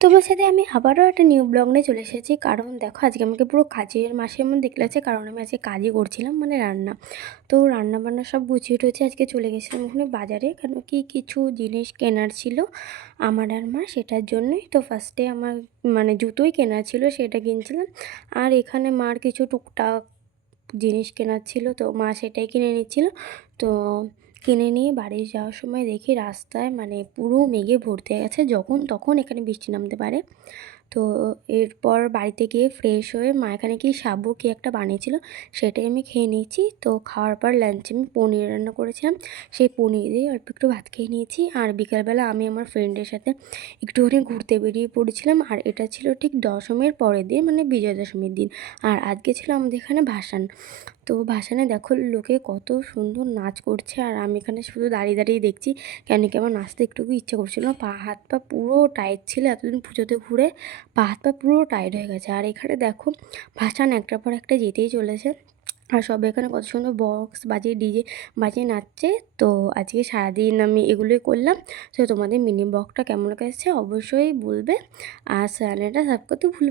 তোমার সাথে আমি আবারও একটা নিউ ব্লগ নিয়ে চলে এসেছি। কারণ দেখো আজকে আমাকে পুরো কাজের মাসের মধ্যে দেখতে লাগছে, কারণ আমি আজকে কাজই করছিলাম, মানে রান্না। তো রান্না বান্না সব গুছিয়ে টুছিয়ে আজকে চলে গেছিলাম ওখানে বাজারে, কেন কি কিছু জিনিস কেনার ছিল আমার আর মা, সেটার জন্যই। তো ফার্স্টে আমার মানে জুতোই কেনার ছিল, সেটা কিনছিলাম। আর এখানে মার কিছু টুকটাক জিনিস কেনার ছিল, তো মা সেটাই কিনে নিচ্ছিল। তো কিনে নিয়ে বাড়ি যাওয়ার সময় দেখি রাস্তায় মানে পুরো মেঘে ভর্তি হয়ে গেছে, যখন তখন এখানে বৃষ্টি নামতে পারে। তো এরপর বাড়িতে গিয়ে ফ্রেশ হয়ে মা এখানে কি সাবু কি একটা বানিয়েছিল, সেটাই আমি খেয়ে নিয়েছি। তো খাওয়ার পর লাঞ্চে আমি পনির রান্না করেছিলাম, সেই পনির দিয়ে অল্প একটু ভাত খেয়ে নিয়েছি। আর বিকালবেলা আমি আমার ফ্রেন্ডের সাথে একটুখানি ঘুরতে বেরিয়ে পড়েছিলাম। আর এটা ছিল ঠিক দশমীর পরের দিন, মানে বিজয়া দশমীর দিন। আর আজকে ছিল আমাদের এখানে ভাসান। তো ভাসানে দেখো লোকে কত সুন্দর নাচ করছে, আর আমি এখানে শুধু দাঁড়িয়ে দাঁড়িয়ে দেখছি। কেন কি আমার নাচতে একটুকু ইচ্ছে করছিল না, পা হাত পা পুরো টাইট ছিল, এতদিন পুজোতে ঘুরে পা হাত পা পুরো টাইট হয়ে গেছে। আর এখানে দেখো ভাসান একটার পর একটা যেতেই চলেছে, আর সব এখানে কত সুন্দর বক্স বাজিয়ে ডিজে বাজিয়ে নাচছে। তো আজকে সারাদিন আমি এগুলোই করলাম। তো তোমাদের মিনি ব্লগটা কেমন লাগছে অবশ্যই বলবে, আর চ্যানেলটা সাবস্ক্রাইব করতে ভুল